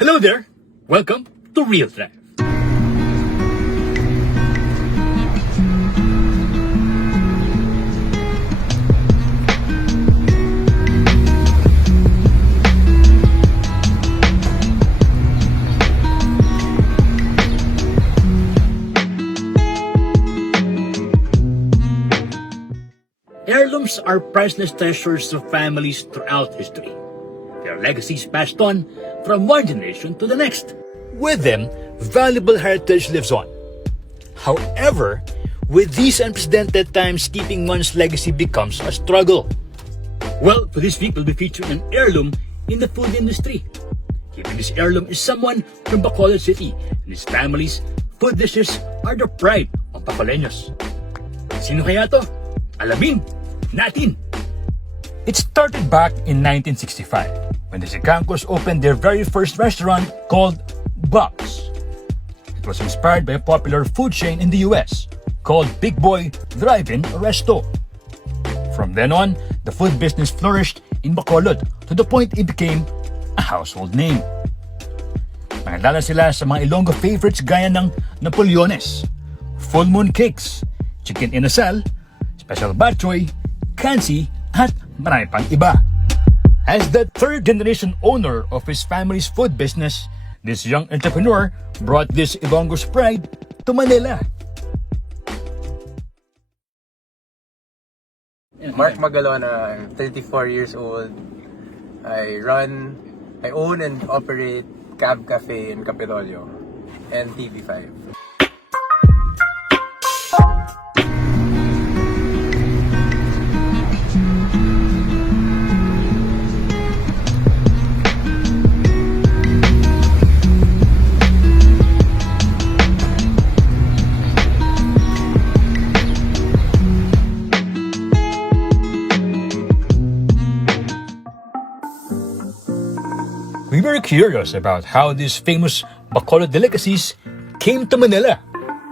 Hello there! Welcome to Real Drive. Heirlooms are priceless treasures of families throughout history. Their legacies passed on from one generation to the next. With them, valuable heritage lives on. However, with these unprecedented times, keeping one's legacy becomes a struggle. Well, for this week, we'll be featuring an heirloom in the food industry. Keeping this heirloom is someone from Bacolod City, and his family's food dishes are the pride of Bacoleños. Sino kaya to? Alamin natin! It started back in 1965 when the Sicancos opened their very first restaurant called Bob's. It was inspired by a popular food chain in the US called Big Boy Drive-In Resto. From then on, the food business flourished in Bacolod to the point it became a household name. Nakilala sila sa mga Ilonggo favorites gaya ng Napoleones, Full Moon Cakes, Chicken Inasal, Special Batchoy, Kansi, at marami pang iba. As the third generation owner of his family's food business, this young entrepreneur brought this Ilonggo's pride to Manila. Mark Magalona, I'm 34 years old. I own and operate Cab Cafe in Capitolio and TV5. We were curious about how these famous Bacolod delicacies came to Manila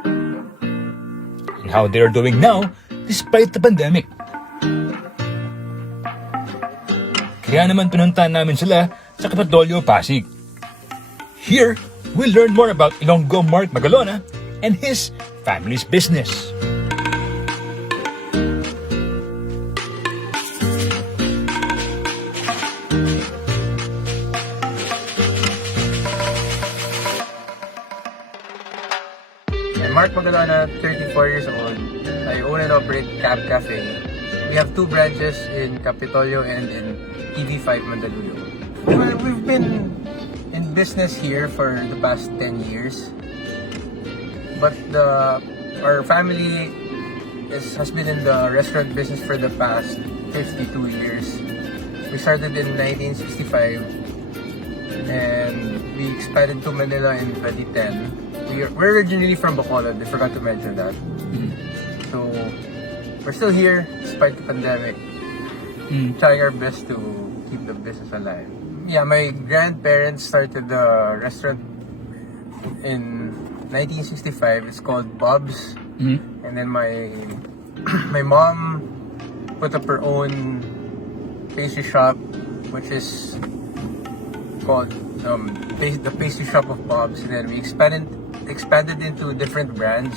and how they are doing now despite the pandemic. Kaya naman pinuntahan namin sila sa Capitolio, Pasig. Here, we'll learn more about Ilonggo Mark Magalona and his family's business. I'm Mark Magalona, 34 years old. I own and operate Cab Cafe. We have two branches in Capitolio and in TV5 Mandaluyong. Well, we've been in business here for the past 10 years. But our family has been in the restaurant business for the past 52 years. We started in 1965 and we expanded to Manila in 2010. We're originally from Bacolod, I forgot to mention that. So, we're still here despite the pandemic, trying our best to keep the business alive. Yeah, my grandparents started the restaurant in 1965. It's called Bob's. And then my mom put up her own pastry shop, which is called the Pastry Shop of Bob's. And then we expanded into different brands,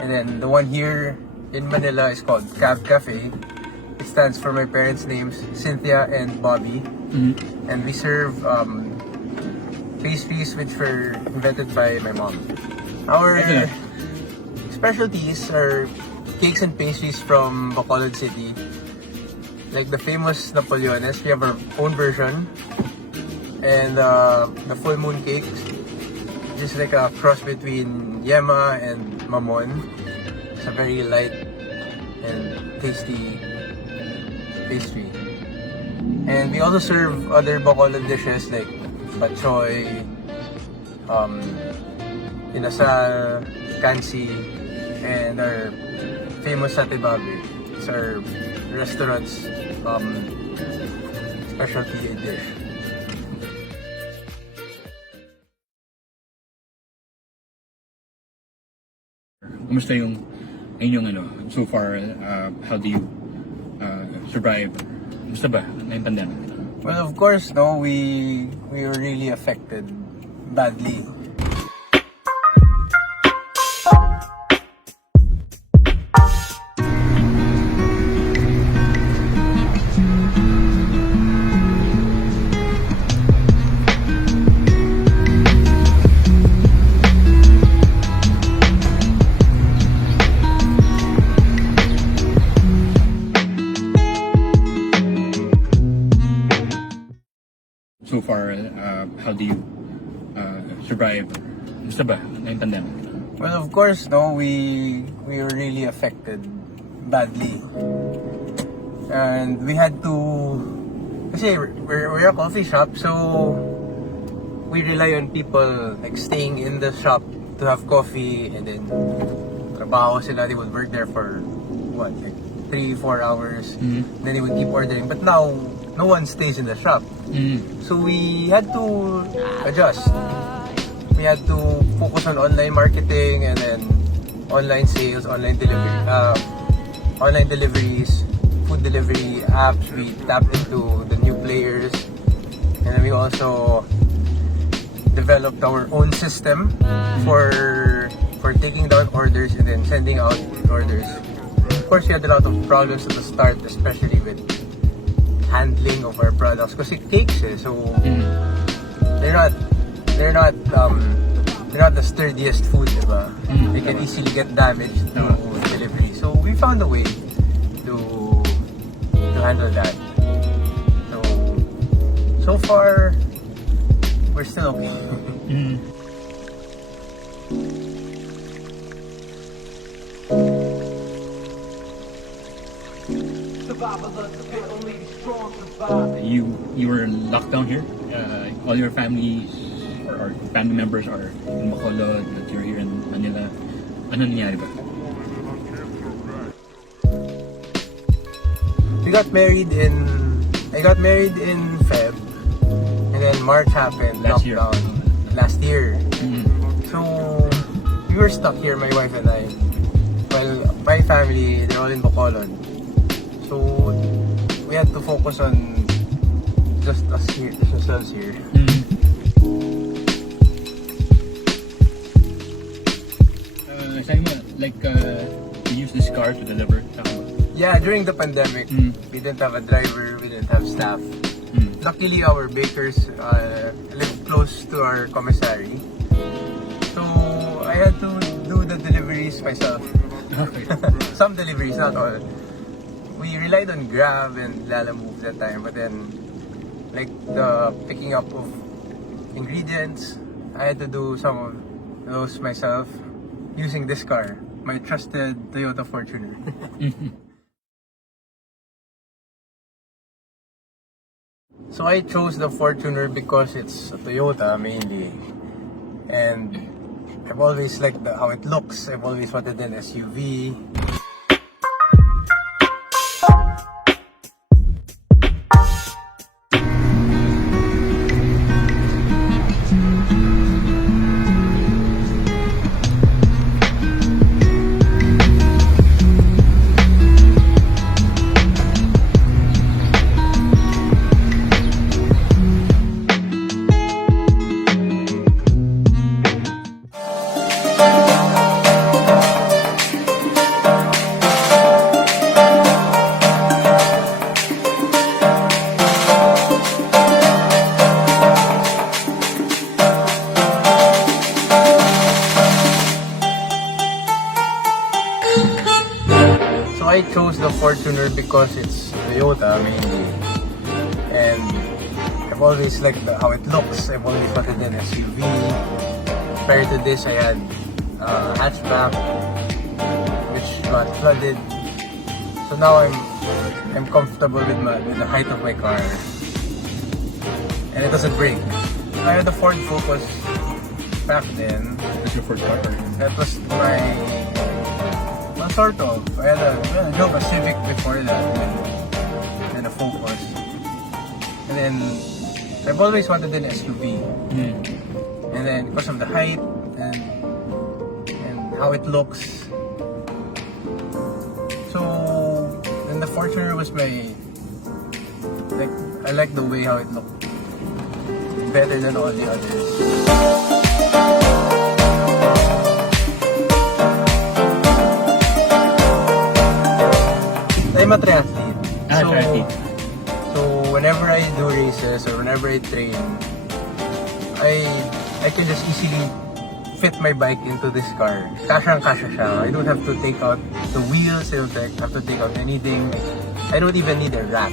and then the one here in Manila is called Cab Cafe. It stands for my parents' names, Cynthia and Bobby. And we serve pastries which were invented by my mom. Our specialties are cakes and pastries from Bacolod City, like the famous Napoleones. We have our own version, and the Full Moon Cakes, just like a cross between Yema and Mamon. It's a very light and tasty pastry. And we also serve other Bacolod dishes like Batchoy, Inasal, Kansi, and our famous Sate Babe. It's our restaurant's specialty dish. Kumusta yung inyong so far, how do you survive? Kumusta ba ngayong pandemic? Well, of course, no, we were really affected badly. So far, how do you survive? Gusto ba ngayong pandemic? Well, of course, no, we were really affected badly. And we had to, kasi we're a coffee shop, so we rely on people like staying in the shop to have coffee, and then trabaho sila, they would work there for what, like 3-4 hours. Then they would keep ordering. But now, no one stays in the shop. So we had to adjust. We had to focus on online marketing and then online sales, online deliveries, food delivery apps. We tapped into the new players, and then we also developed our own system for taking down orders and then sending out orders. Of course, we had a lot of problems at the start, especially with handling of our products because it cakes, so they're not the sturdiest food, diba? They can easily get damaged through delivery. So we found a way to handle that. So far we're still okay. You were locked down here. All your families or family members are in Bacolod, but you're here in Manila. Ano nangyari ba? I got married in Feb, and then March happened, lockdown last year. So we were stuck here, my wife and I. Well, my family, they're all in Bacolod. So we had to focus on just us here, ourselves here. Sabi mo, like, you use this car to deliver? Yeah, during the pandemic, we didn't have a driver, we didn't have staff. Luckily, our bakers live close to our commissary. So I had to do the deliveries myself. Okay. Some deliveries, not all. We relied on Grab and Lalamove that time, but then like the picking up of ingredients, I had to do some of those myself using this car, my trusted Toyota Fortuner. So I chose the Fortuner because it's a Toyota mainly, and I've always liked how it looks. I've always wanted an SUV. I chose the Fortuner because it's Toyota mainly, and I've always liked how it looks. I've always wanted an SUV. Prior to this, I had a hatchback, which got flooded. So now I'm comfortable with the height of my car, and it doesn't break. I had the Ford Focus back then. That's your Ford car? That was my sort of. I had a drove a Civic before that, and a Focus. And then I've always wanted an SUV. And then because of the height and how it looks, so then the Fortuner was my, like, I like the way how it looked. Better than all the others. I'm a triathlete. Triathlete. So whenever I do races or whenever I train, I can just easily fit my bike into this car. Kasha siya. I don't have to take out the wheels. I don't have to take out anything. I don't even need a rack.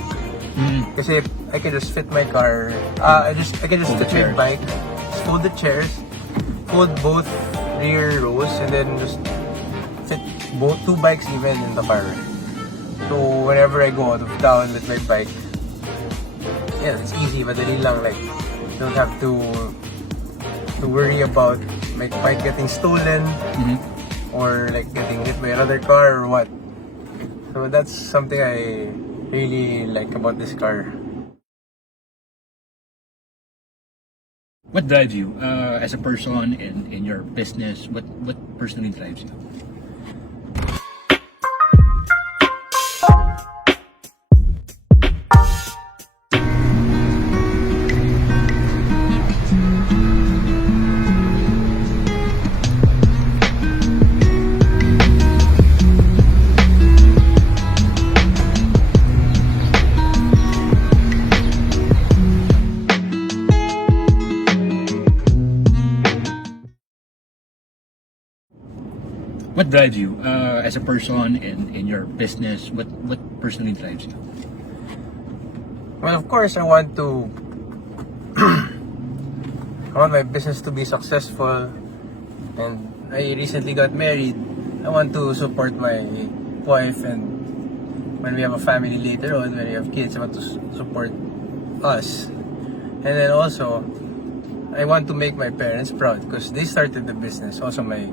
Kasi I can just fit my car. I can just fit my bike, fold the chairs, fold both rear rows, and then just fit both two bikes even in the car. So whenever I go out of town with my bike, yeah, it's easy. Madali lang, like don't have to worry about my bike getting stolen or like getting hit by another car or what. So that's something I really like about this car. What drives you as a person in your business? What personally drives you? What drives you as a person in your business? What personally drives you? Well, of course, I want my business to be successful, and I recently got married. I want to support my wife, and when we have a family later on, when we have kids, I want to support us. And then also, I want to make my parents proud because they started the business. Also, my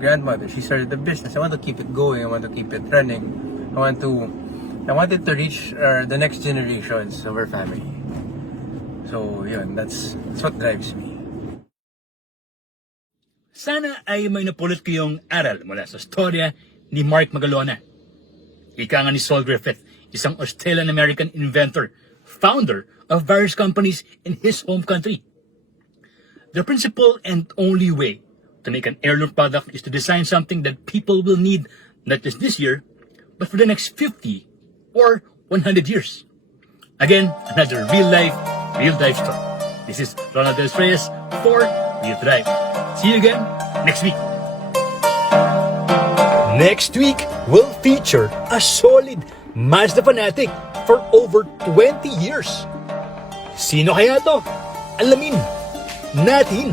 grandmother, she started the business. I want to keep it going. I want to keep it running. I want it to reach the next generations of our family. So, yun, that's what drives me. Sana ay may napulot kayong aral mula sa storya ni Mark Magalona. Ika nga ni Saul Griffith, isang Australian-American inventor, founder of various companies in his home country. The principle and only way to make an heirloom product is to design something that people will need not just this year, but for the next 50 or 100 years. Again, another real life story. This is Ronald Del Reyes for Real Drive. See you again next week. Next week, we'll feature a solid Mazda fanatic for over 20 years. Sino kaya to? Alamin natin.